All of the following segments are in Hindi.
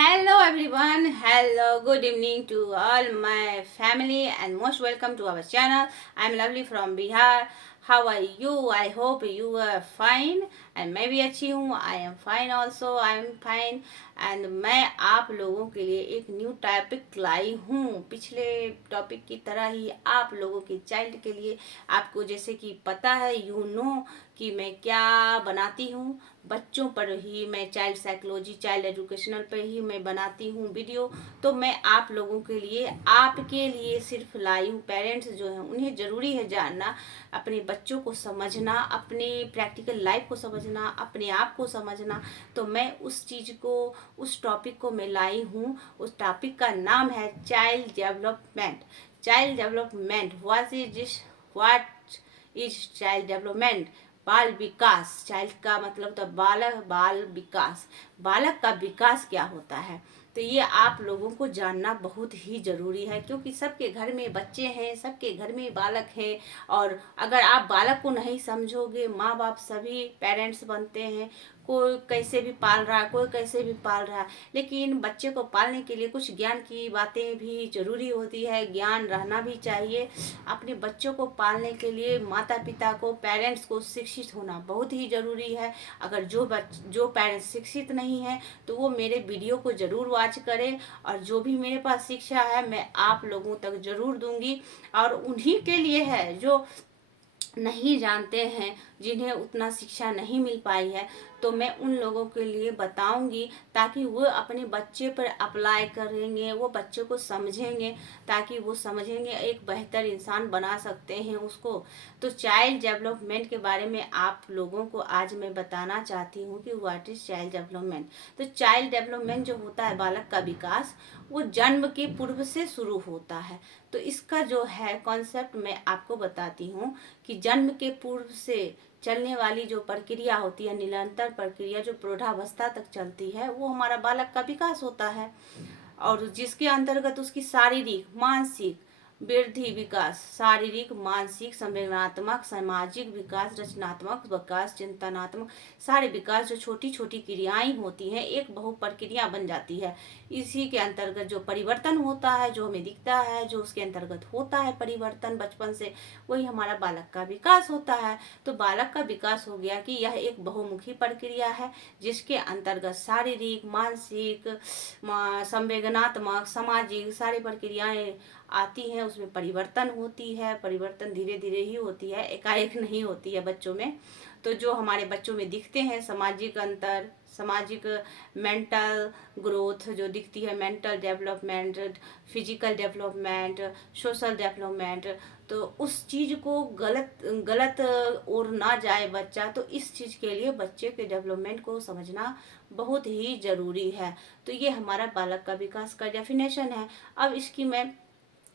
Hello everyone, hello, good evening to all my family and most welcome to our channel. I'm Lovely from Bihar. How are you? I hope you are fine and मैं भी अच्छी हूँ. I am fine also. I am fine and मैं आप लोगों के लिए एक न्यू टॉपिक लाई हूँ. पिछले टॉपिक की तरह ही आप लोगों के चाइल्ड के लिए आपको जैसे कि पता है कि मैं क्या बनाती हूँ. बच्चों पर ही मैं चाइल्ड साइकोलॉजी चाइल्ड एजुकेशनल पर ही मैं बनाती हूँ वीडियो. तो मैं आप लोगों के लिए आपके लिए सिर्फ लाई हूँ. पेरेंट्स जो हैं उन्हें ज़रूरी है जानना, अपने बच्चों को समझना, अपने प्रैक्टिकल लाइफ को समझना, अपने आप को समझना. तो मैं उस चीज़ को, उस टॉपिक को मैं लाई हूँ. उस टॉपिक का नाम है child development. Child development what is child development. बाल विकास. चाइल्ड का मतलब तो बालक, बाल विकास. बालक का विकास क्या होता है. तो ये आप लोगों को जानना बहुत ही ज़रूरी है, क्योंकि सबके घर में बच्चे हैं, सबके घर में बालक हैं. और अगर आप बालक को नहीं समझोगे, माँ बाप सभी पेरेंट्स बनते हैं, कोई कैसे भी पाल रहा है, कोई कैसे भी पाल रहा है, लेकिन बच्चे को पालने के लिए कुछ ज्ञान की बातें भी ज़रूरी होती है. ज्ञान रहना भी चाहिए. अपने बच्चों को पालने के लिए माता पिता को, पेरेंट्स को शिक्षित होना बहुत ही ज़रूरी है. अगर जो पेरेंट्स शिक्षित नहीं है तो वो मेरे वीडियो को ज़रूर वॉच करें. और जो भी मेरे पास शिक्षा है मैं आप लोगों तक ज़रूर दूंगी. और उन्हीं के लिए है जो नहीं जानते हैं, जिन्हें उतना शिक्षा नहीं मिल पाई है, तो मैं उन लोगों के लिए बताऊंगी ताकि वो अपने बच्चे पर अप्लाई करेंगे, वो बच्चे को समझेंगे, ताकि वो समझेंगे एक बेहतर इंसान बना सकते हैं उसको. तो चाइल्ड डेवलपमेंट के बारे में आप लोगों को आज मैं बताना चाहती हूँ कि व्हाट इज चाइल्ड डेवलपमेंट. तो चाइल्ड डेवलपमेंट जो होता है, बालक का विकास, वो जन्म के पूर्व से शुरू होता है. तो इसका जो है कॉन्सेप्ट मैं आपको बताती हूँ कि जन्म के पूर्व से चलने वाली जो प्रक्रिया होती है, निरंतर प्रक्रिया जो प्रौढ़ावस्था तक चलती है, वो हमारा बालक का विकास होता है. और जिसके अंतर्गत उसकी शारीरिक, मानसिक वृद्धि विकास, शारीरिक, मानसिक, संवेदनात्मक, सामाजिक विकास, रचनात्मक विकास, चिंतनात्मक, सारे विकास जो छोटी छोटी क्रियाएं होती हैं एक बहु प्रक्रिया बन जाती है. इसी के अंतर्गत जो परिवर्तन होता है, जो हमें दिखता है, जो उसके अंतर्गत होता है परिवर्तन बचपन से, वही हमारा बालक का विकास होता है. तो बालक का विकास हो गया कि यह एक बहुमुखी प्रक्रिया है, जिसके अंतर्गत शारीरिक, मानसिक, संवेदनात्मक, सामाजिक सारी प्रक्रियाएं आती हैं. उसमें परिवर्तन होती है. परिवर्तन धीरे धीरे ही होती है, एकाएक नहीं होती है बच्चों में. तो जो हमारे बच्चों में दिखते हैं सामाजिक अंतर, सामाजिक मेंटल ग्रोथ जो दिखती है, mental development, physical development, social development, तो उस चीज़ को गलत गलत और ना जाए बच्चा. तो इस चीज़ के लिए बच्चे के डेवलपमेंट को समझना बहुत ही ज़रूरी है. तो ये हमारा बालक का विकास का डेफिनेशन है. अब इसकी मैं,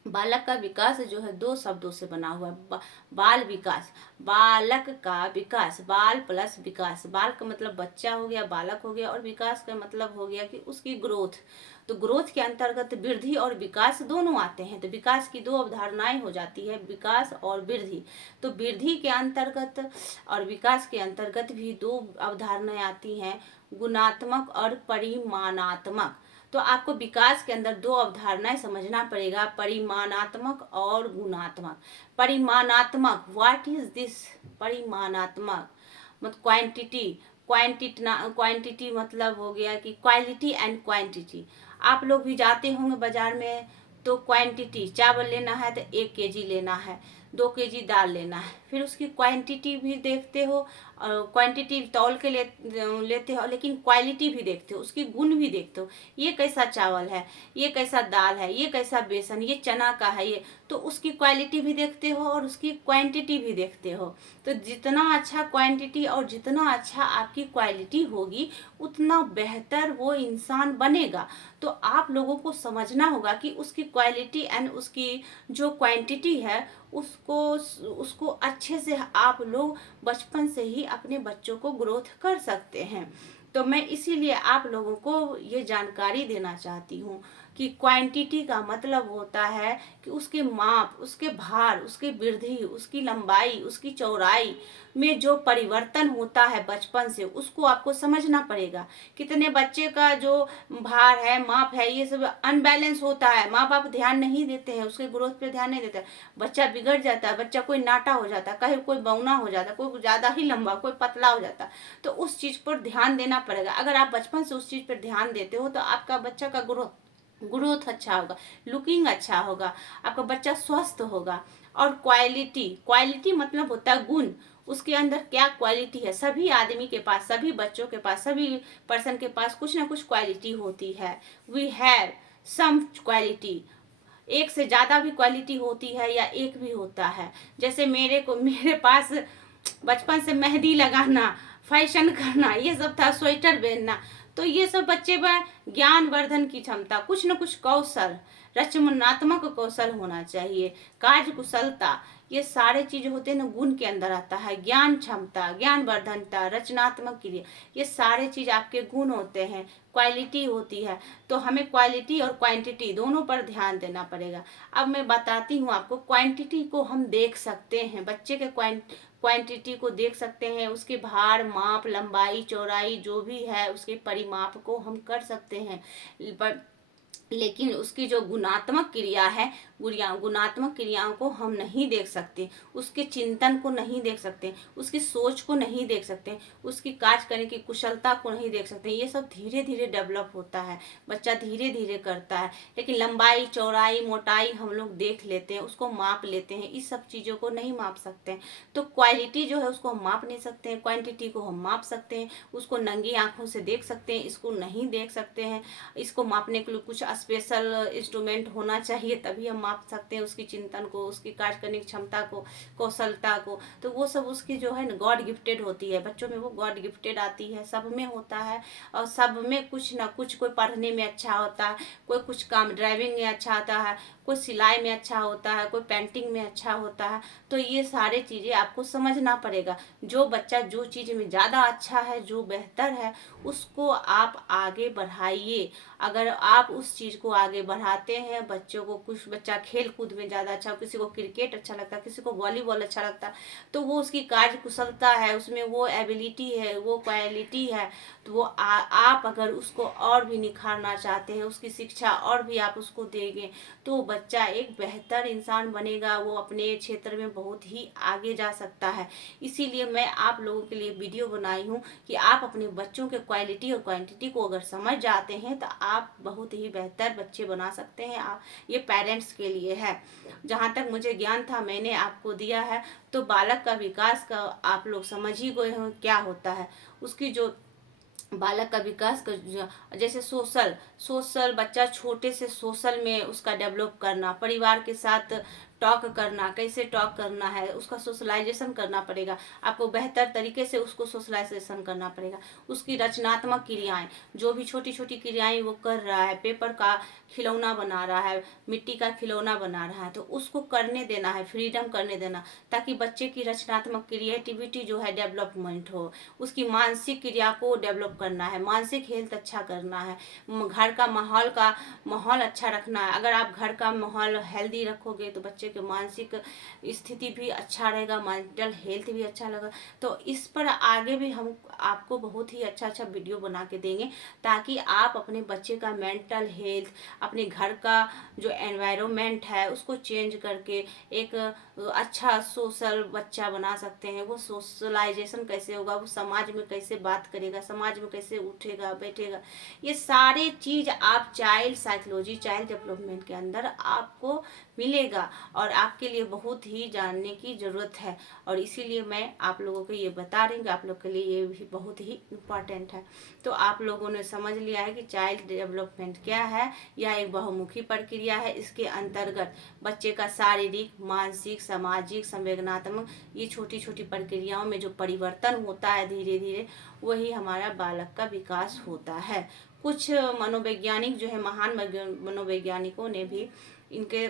बालक का विकास जो है दो शब्दों से बना हुआ है. बाल विकास, बालक का विकास, बाल प्लस विकास. बाल का मतलब बच्चा हो गया, बालक हो गया, और विकास का मतलब हो गया कि उसकी ग्रोथ. तो ग्रोथ के अंतर्गत वृद्धि और विकास दोनों आते हैं. तो विकास की दो अवधारणाएं हो जाती है, विकास और वृद्धि. तो वृद्धि के अंतर्गत और विकास के अंतर्गत भी दो अवधारणाएं आती हैं, गुणात्मक और परिमाणात्मक. तो आपको विकास के अंदर दो अवधारणाएं समझना पड़ेगा, परिमाणात्मक और गुणात्मक. परिमाणात्मक, व्हाट इज दिस. परिमाणात्मक मतलब क्वांटिटी. क्वांटिटी मतलब हो गया कि क्वालिटी एंड क्वांटिटी. आप लोग भी जाते होंगे बाजार में, तो क्वांटिटी चावल लेना है तो 1 kg लेना है, 2 kg दाल लेना है. फिर उसकी क्वांटिटी भी देखते हो, क्वांटिटी तौल के लेते हो, लेकिन क्वालिटी भी देखते हो, उसकी गुण भी देखते हो. ये कैसा चावल है, ये कैसा दाल है, ये कैसा बेसन, ये चना का है, ये. तो उसकी क्वालिटी भी देखते हो और उसकी क्वांटिटी भी देखते हो. तो जितना अच्छा क्वांटिटी और जितना अच्छा आपकी क्वालिटी होगी, उतना बेहतर वो इंसान बनेगा. तो आप लोगों को समझना होगा कि उसकी क्वालिटी एंड उसकी जो क्वांटिटी है, उसको उसको अच्छे से आप लोग बचपन से ही अपने बच्चों को ग्रोथ कर सकते हैं. तो मैं इसीलिए आप लोगों को ये जानकारी देना चाहती हूँ. कि क्वांटिटी का मतलब होता है कि उसके माप, उसके भार, उसकी वृद्धि, उसकी लंबाई, उसकी चौड़ाई में जो परिवर्तन होता है बचपन से, उसको आपको समझना पड़ेगा। कितने बच्चे का जो भार है, माप है, ये सब अनबैलेंस होता है, माँ बाप ध्यान नहीं देते हैं, उसके ग्रोथ पे ध्यान नहीं देते हैं, बच्चा बिगड़ जाता है, बच्चा कोई नाटा हो जाता है, कहीं कोई बौना हो जाता है, कोई ज्यादा ही लंबा, कोई पतला हो जाता है। तो उस चीज पर ध्यान देना पड़ेगा। अगर आप बचपन से उस चीज पर ध्यान देते हो तो आपका बच्चा का ग्रोथ अच्छा होगा, लुकिंग अच्छा होगा, आपका बच्चा स्वस्थ होगा। और क्वालिटी, क्वालिटी मतलब होता है गुण, उसके अंदर क्या क्वालिटी है। सभी आदमी के पास, सभी बच्चों के पास, सभी पर्सन के पास कुछ ना कुछ क्वालिटी होती है। We have some quality. एक से ज्यादा भी क्वालिटी होती है या एक भी होता है। जैसे मेरे पास बचपन से मेहंदी लगाना, फैशन करना, ये सब था, स्वेटर पहनना। तो ये सब बच्चे में ज्ञान वर्धन की क्षमता, कुछ न कुछ कौशल, रचनात्मक कौशल होना चाहिए, कार्य कुशलता, ये सारे चीज होते हैं ना, गुण के अंदर आता है। ज्ञान क्षमता, ज्ञान वर्धनता, रचनात्मक क्रिया, ये सारे चीज आपके गुण होते हैं, क्वालिटी होती है। तो हमें क्वालिटी और क्वांटिटी दोनों पर ध्यान देना पड़ेगा। अब मैं बताती हूँ आपको, क्वांटिटी को हम देख सकते हैं, बच्चे के क्वांटिटी को देख सकते हैं, उसके भार, माप, लंबाई, चौड़ाई जो भी है, उसके परिमाप को हम कर सकते हैं। लेकिन उसकी जो गुणात्मक क्रिया है, गुणात्मक क्रियाओं को हम नहीं देख सकते, उसके चिंतन को नहीं देख सकते, उसकी सोच को नहीं देख सकते, उसकी कार्य करने की कुशलता को नहीं देख सकते। ये सब धीरे धीरे डेवलप होता है, बच्चा धीरे धीरे करता है। लेकिन लंबाई, चौड़ाई, मोटाई हम लोग देख लेते हैं, उसको माप लेते हैं, इस सब चीज़ों को नहीं माप सकते। तो क्वालिटी जो है उसको हम माप नहीं सकते हैं, क्वांटिटी को हम माप सकते हैं, उसको नंगी आंखों से देख सकते हैं, इसको नहीं देख सकते हैं। इसको मापने के लिए कुछ स्पेशल इंस्ट्रूमेंट होना चाहिए, तभी हम माप सकते हैं उसकी चिंतन को, उसकी कार्य करने की क्षमता को, कौशलता को। तो वो सब उसकी जो है ना गॉड गिफ्टेड होती है, बच्चों में वो गॉड गिफ्टेड आती है, सब में होता है। और सब में कुछ ना कुछ, कोई पढ़ने में अच्छा होता है, कोई कुछ काम ड्राइविंग में अच्छा आता है, कोई सिलाई में अच्छा होता है, कोई पेंटिंग में अच्छा होता है। तो ये सारे चीजें आपको समझना पड़ेगा। जो बच्चा जो चीज में ज्यादा अच्छा है, जो बेहतर है, उसको आप आगे बढ़ाइए। अगर आप उस चीज को आगे बढ़ाते हैं, बच्चों को, कुछ बच्चा खेल कूद में ज्यादा अच्छा, किसी को क्रिकेट अच्छा लगता है, किसी को वॉलीबॉल अच्छा लगता है, तो वो उसकी कार्य कुशलता है, उसमें वो एबिलिटी है, वो क्वालिटी है। तो वो आप अगर उसको और भी निखारना चाहते हैं, उसकी शिक्षा और भी आप उसको देंगे, तो बच्चा एक बेहतर इंसान बनेगा, वो अपने क्षेत्र में बहुत ही आगे जा सकता है। इसीलिए मैं आप लोगों के लिए वीडियो बनाई हूँ कि आप अपने बच्चों के क्वालिटी और क्वांटिटी को अगर समझ जाते हैं तो आप बहुत ही बेहतर बच्चे बना सकते हैं। आप, ये पेरेंट्स के लिए है। जहाँ तक मुझे ज्ञान था मैंने आपको दिया है। तो बालक का विकास का आप लोग समझ ही गए हो क्या होता है। उसकी जो बालक का विकास का, जैसे सोशल सोशल बच्चा छोटे से सोशल में उसका डेवलप करना, परिवार के साथ टॉक करना, कैसे टॉक करना है, उसका सोशलाइजेशन करना पड़ेगा आपको, बेहतर तरीके से उसको सोशलाइजेशन करना पड़ेगा। उसकी रचनात्मक क्रियाएं, जो भी छोटी छोटी क्रियाएं वो कर रहा है, पेपर का खिलौना बना रहा है, मिट्टी का खिलौना बना रहा है, तो उसको करने देना है, फ्रीडम करने देना, ताकि बच्चे की रचनात्मक क्रिएटिविटी जो है डेवलपमेंट हो। उसकी मानसिक क्रिया को डेवलप करना है, मानसिक हेल्थ अच्छा करना है, घर का माहौल अच्छा रखना है। अगर आप घर का माहौल हेल्दी रखोगे तो बच्चे के मानसिक स्थिति भी अच्छा रहेगा, मेंटल हेल्थ भी अच्छा लगेगा। तो इस पर आगे भी हम आपको बहुत ही अच्छा अच्छा वीडियो बना के देंगे, ताकि आप अपने बच्चे का मेंटल हेल्थ, अपने घर का जो एनवायरनमेंट है उसको चेंज करके एक अच्छा सोशल बच्चा बना सकते हैं। वो सोशलाइजेशन कैसे होगा, वो समाज में कैसे बात करेगा, समाज में कैसे उठेगा बैठेगा, ये सारे चीज आप चाइल्ड साइकोलॉजी, चाइल्ड डेवलपमेंट के अंदर आपको मिलेगा, और आपके लिए बहुत ही जानने की जरूरत है। और इसीलिए मैं आप लोगों को ये बता रही हूँ, आप लोग के लिए ये भी बहुत ही इम्पोर्टेंट है। तो आप लोगों ने समझ लिया है कि चाइल्ड डेवलपमेंट क्या है। यह एक बहुमुखी प्रक्रिया है। इसके अंतर्गत बच्चे का शारीरिक, मानसिक, सामाजिक, संवेदनात्मक, ये छोटी छोटी प्रक्रियाओं में जो परिवर्तन होता है धीरे धीरे, वही हमारा बालक का विकास होता है। कुछ मनोवैज्ञानिक जो है, महान मनोवैज्ञानिकों ने भी इनके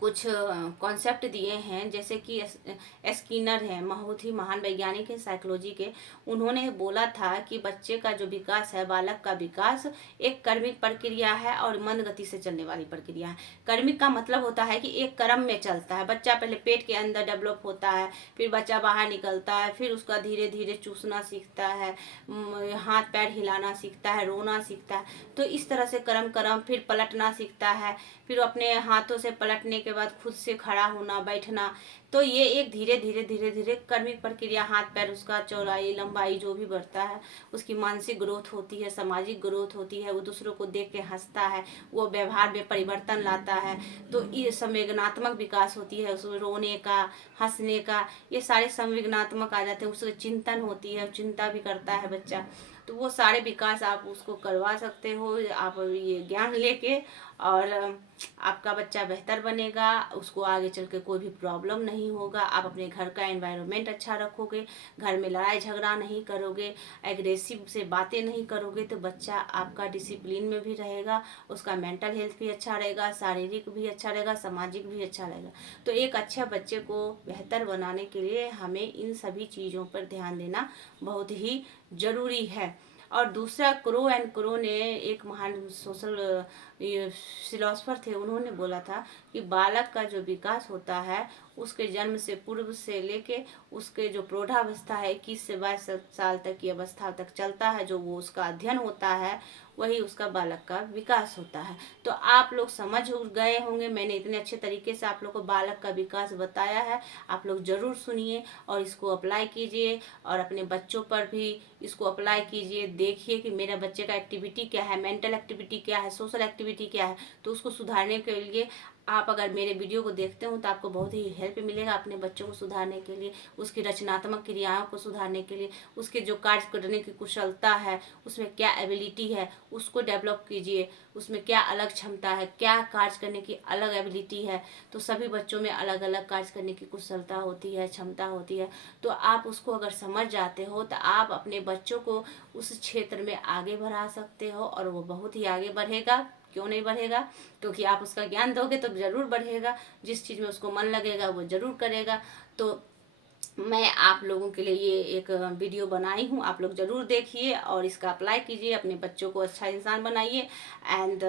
कुछ कॉन्सेप्ट दिए हैं, जैसे कि स्किनर हैं, बहुत ही महान वैज्ञानिक हैं साइकोलॉजी के। उन्होंने बोला था कि बच्चे का जो विकास है, बालक का विकास एक कर्मिक प्रक्रिया है और मंद गति से चलने वाली प्रक्रिया है। कर्मिक का मतलब होता है कि एक क्रम में चलता है। बच्चा पहले पेट के अंदर डेवलप होता है, फिर बच्चा बाहर निकलता है, फिर उसका धीरे धीरे चूसना सीखता है, हाथ पैर हिलाना सीखता है, रोना सीखता है। तो इस तरह से क्रम क्रम, फिर पलटना सीखता है, फिर अपने हाथों से पलटने के बाद खुद से खड़ा होना, बैठना। तो ये एक धीरे धीरे धीरे धीरे कर्मिक प्रक्रिया, हाथ पैर उसका चौड़ाई लंबाई जो भी बढ़ता है, उसकी मानसिक ग्रोथ होती है, सामाजिक ग्रोथ होती है, वो दूसरों को देख के हंसता है, वो व्यवहार में परिवर्तन लाता है। तो ये संवेदनात्मक विकास होती है, उसमें रोने का, हंसने का, ये सारे संवेदनात्मक आ जाते हैं। उसको चिंतन होती है, चिंता भी करता है बच्चा। तो वो सारे विकास आप उसको करवा सकते हो, आप ये ज्ञान लेके। और आपका बच्चा बेहतर बनेगा, उसको आगे चल के कोई भी प्रॉब्लम नहीं होगा। आप अपने घर का एनवायरनमेंट अच्छा रखोगे, घर में लड़ाई झगड़ा नहीं करोगे, एग्रेसिव से बातें नहीं करोगे, तो बच्चा आपका डिसिप्लिन में भी रहेगा, उसका मेंटल हेल्थ भी अच्छा रहेगा, शारीरिक भी अच्छा रहेगा, सामाजिक भी अच्छा रहेगा। तो एक अच्छे बच्चे को बेहतर बनाने के लिए हमें इन सभी चीज़ों पर ध्यान देना बहुत ही ज़रूरी है। और दूसरा, क्रो एंड क्रो ने, एक महान सोशल फिलोसफर थे, उन्होंने बोला था कि बालक का जो विकास होता है, उसके जन्म से पूर्व से लेके उसके जो प्रौढ़ावस्था है, 21 से 22 साल तक की अवस्था तक चलता है, जो वो उसका अध्ययन होता है, वही उसका बालक का विकास होता है। तो आप लोग समझ गए होंगे, मैंने इतने अच्छे तरीके से आप लोग को बालक का विकास बताया है। आप लोग जरूर सुनिए और इसको अप्लाई कीजिए, और अपने बच्चों पर भी इसको अप्लाई कीजिए। देखिए कि मेरा बच्चे का एक्टिविटी क्या है, मेंटल एक्टिविटी क्या है, सोशल एक्टिविटी क्या है। तो उसको सुधारने के लिए आप अगर मेरे वीडियो को देखते हो तो आपको बहुत ही हेल्प मिलेगा अपने बच्चों को सुधारने के लिए, उसकी रचनात्मक क्रियाओं को सुधारने के लिए, उसके जो कार्य करने की कुशलता है, उसमें क्या एबिलिटी है, उसको डेवलप कीजिए। उसमें क्या अलग क्षमता है, क्या कार्य करने की अलग एबिलिटी है। तो सभी बच्चों में अलग अलग कार्य करने की कुशलता होती है, क्षमता होती है। तो आप उसको अगर समझ जाते हो तो आप अपने बच्चों को उस क्षेत्र में आगे बढ़ा सकते हो, और वो बहुत ही आगे बढ़ेगा। क्यों नहीं बढ़ेगा? क्योंकि आप उसका ज्ञान दोगे तो जरूर बढ़ेगा। जिस चीज़ में उसको मन लगेगा वो जरूर करेगा। तो मैं आप लोगों के लिए ये एक वीडियो बनाई हूँ, आप लोग जरूर देखिए और इसका अप्लाई कीजिए, अपने बच्चों को अच्छा इंसान बनाइए। एंड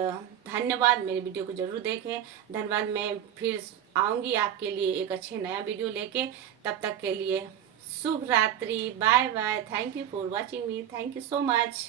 धन्यवाद, मेरे वीडियो को जरूर देखें। धन्यवाद। मैं फिर आऊँगी आपके लिए एक अच्छे नया वीडियो लेके। तब तक के लिए शुभ रात्रि, bye bye. Thank you for watching me, thank you so much.